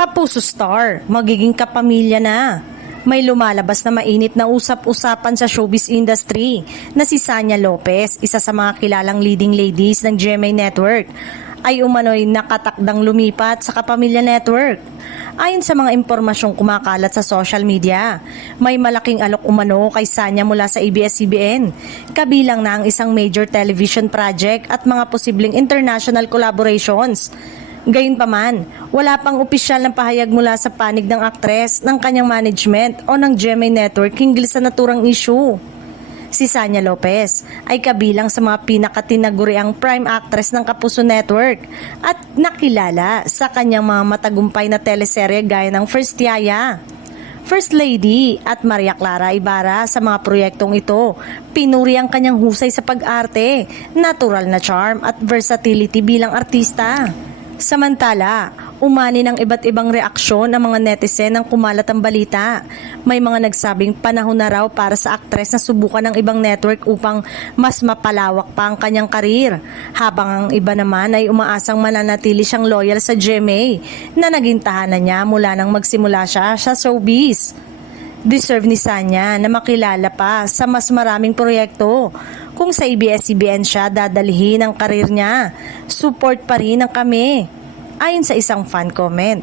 Kapuso star, magiging kapamilya na. May lumalabas na mainit na usap-usapan sa showbiz industry na si Sanya Lopez, isa sa mga kilalang leading ladies ng GMA Network, ay umano'y nakatakdang lumipat sa Kapamilya Network. Ayon sa mga impormasyong kumakalat sa social media, may malaking alok umano kay Sanya mula sa ABS-CBN, kabilang na ang isang major television project at mga posibleng international collaborations. Gayunpaman, wala pang opisyal na pahayag mula sa panig ng aktres, ng kanyang management o ng GMA Network hinggil sa naturang issue. Si Sanya Lopez ay kabilang sa mga pinakatinaguriang prime actress ng Kapuso Network at nakilala sa kanyang mga matagumpay na teleserye gaya ng First Yaya, First Lady at Maria Clara Ibarra. Sa mga proyektong ito, pinuri ang kanyang husay sa pag-arte, natural na charm at versatility bilang artista. Samantala, umani ng iba't ibang reaksyon ng mga netizen ng kumalat ang balita. May mga nagsabing panahon na raw para sa aktres na subukan ng ibang network upang mas mapalawak pa ang kanyang karir, habang ang iba naman ay umaasang mananatili siyang loyal sa GMA na naging tahanan niya mula nang magsimula siya sa showbiz. Deserve ni Sanya na makilala pa sa mas maraming proyekto. Kung sa ABS-CBN siya dadalhin ang karir niya, support pa rin ang kami. Ayon sa isang fan comment,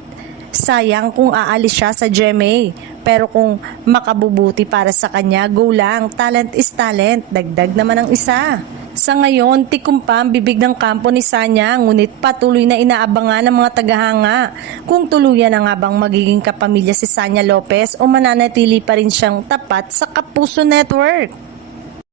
sayang kung aalis siya sa GMA, pero kung makabubuti para sa kanya, go lang, talent is talent, dagdag naman ang isa. Sa ngayon, tikumpa ang bibig ng kampo ni Sanya, ngunit patuloy na inaabangan ng mga tagahanga kung tuluyan na nga bang magiging kapamilya si Sanya Lopez o mananatili pa rin siyang tapat sa Kapuso Network.